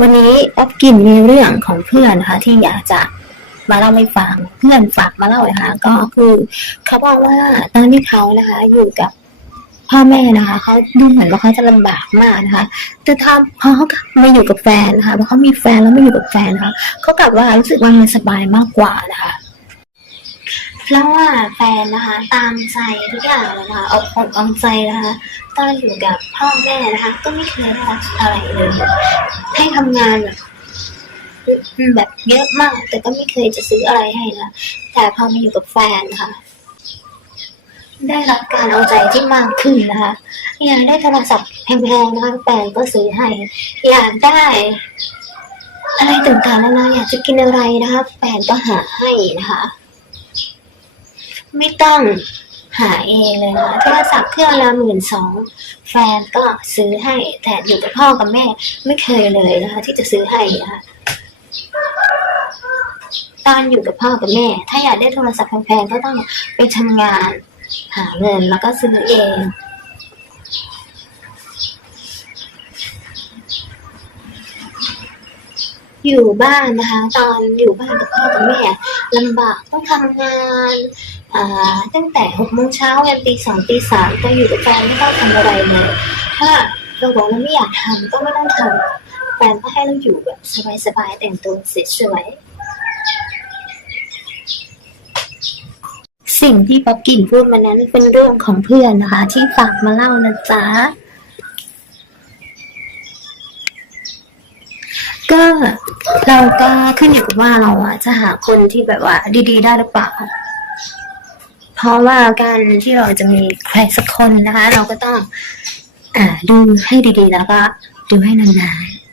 วันนี้ออฟกินมีเรื่องของเพื่อนนะคะที่อยากจะมาเล่าให้ฟังเพื่อนฝากมาเล่านะคะก็คือเขาบอกว่าตอนที่เขานะคะอยู่กับพ่อแม่นะคะเขาดูเหมือนว่าเขาจะลำบากมากนะคะ แต่ถ้าพอเขามาอยู่กับแฟนนะคะพอเขามีแฟนแล้วไม่อยู่กับแฟนนะคะเขากลับว่ารู้สึกว่ามันสบายมากกว่านะคะ ราะว่าแฟนนะคะ ตามใจทุกอย่างเลยนะคะเอาอกเอาใจนะคะตอนอยู่กับพ่อแม่นะคะ ก็ไม่เคยได้รับอะไรเลยให้ทำงานแบบแบบเยอะมาก แต่ก็ไม่เคยจะซื้ออะไรให้นะแต่พอมาอยู่กับแฟนนะคะได้รับการเอาใจที่มากขึ้นนะคะ อยากได้โทรศัพท์แพงๆนะคะแฟนก็ซื้อให้ อยากได้ อะไรต่างๆแล้วนะอยากจะกินอะไรนะคะแฟนก็หาให้นะคะ ไม่ต้องหาเองเลยนะโทรศัพท์เครื่องละหมื่นสองแฟนก็ซื้อให้แต่อยู่กับพ่อกับแม่ไม่เคยเลยนะคะ ที่จะซื้อให้นะคะตอนอยู่กับพ่อกับแม่ ถ้าอยากได้โทรศัพท์แพงๆก็ต้องไปทำงาน หาเงินแล้วก็ซื้อเอง อยู่บ้านนะคะ ตอนอยู่บ้านกับพ่อกับแม่ลำบากต้องทำงานตั้งแต่หกโมงเช้ายันตีสองตีสามก็อยู่กับแฟนไม่ต้องทำอะไรเลยถ้าเราบอกเราไม่อยากทำก็ไม่ต้องทำแฟนก็ให้เราอยู่แบบสบายๆแต่งตัวสวยๆสิ่งที่ป๊อปกินพูดมานั้นเป็นเรื่องของเพื่อนนะคะ ที่ฝากมาเล่านะจ๊ะ ก็ เราก็ขึ้นอยู่กับว่าเราอะจะหาคนที่แบบว่า ดี ๆ ได้หรือเปล่า เพราะว่าการที่เราจะมีใครสักคนนะคะ เราก็ต้อง อ่าดูให้ดีๆ แล้วก็ดูให้นานๆ